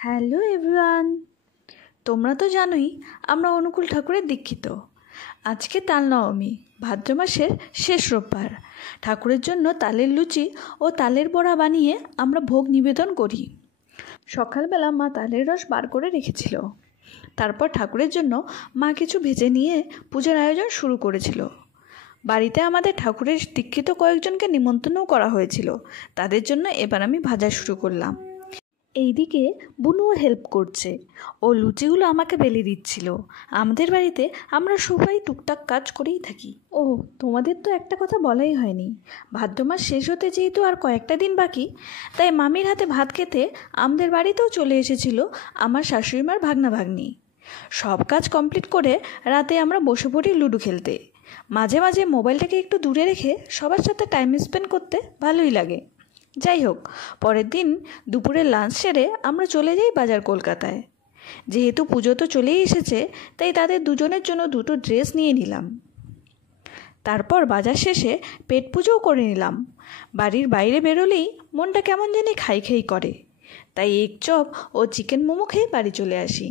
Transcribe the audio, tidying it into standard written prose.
Hello everyone, তোমরা তো জানোই আমরা অনুকূল ঠাকুরের দীক্ষিত। আজকে তাল নবমী, ভাদ্র মাসের শেষ রোববার। ঠাকুরের জন্য তালের লুচি ও তালের বড়া বানিয়ে আমরা ভোগ নিবেদন করি। সকালবেলা মা তালের রস বার করে রেখেছিল। তারপর ঠাকুরের জন্য মা কিছু ভেজে নিয়ে পূজার আয়োজন শুরু করেছিল। বাড়িতে আমাদের ঠাকুরের দীক্ষিত কয়েকজনকে নিমন্ত্রণও করা হয়েছিল, তাদের জন্য এবার আমি ভাজা শুরু করলাম। এইদিকে বুনুও হেল্প করছে, ও লুচিগুলো আমাকে বেলে দিচ্ছিল। আমাদের বাড়িতে আমরা সবাই টুকটাক কাজ করেই থাকি। ও তোমাদের তো একটা কথা বলাই হয়নি, ভাদ্র মাস শেষ হতে যেহেতু আর কয়েকটা দিন বাকি, তাই মামির হাতে ভাত খেতে আমাদের বাড়িতেও চলে এসেছিল আমার শাশুড়িমার ভাগ্না ভাগ্নি। সব কাজ কমপ্লিট করে রাতে আমরা বসে পড়ি লুডো খেলতে। মাঝে মাঝে মোবাইলটাকে একটু দূরে রেখে সবার সাথে টাইম স্পেন্ড করতে ভালোই লাগে। যাই হোক, পরের দিন দুপুরের লাঞ্চ সেরে আমরা চলে যাই বাজার কলকাতায়। যেহেতু পুজো তো চলেই এসেছে, তাই তাদের দুজনের জন্য দুটো ড্রেস নিয়ে নিলাম। তারপর বাজার শেষে পেট পুজোও করে নিলাম। বাড়ির বাইরে বেরোলেই মনটা কেমন জানি খাই খাই করে, তাই এগ চপ ও চিকেন মোমো খেয়ে বাড়ি চলে আসি।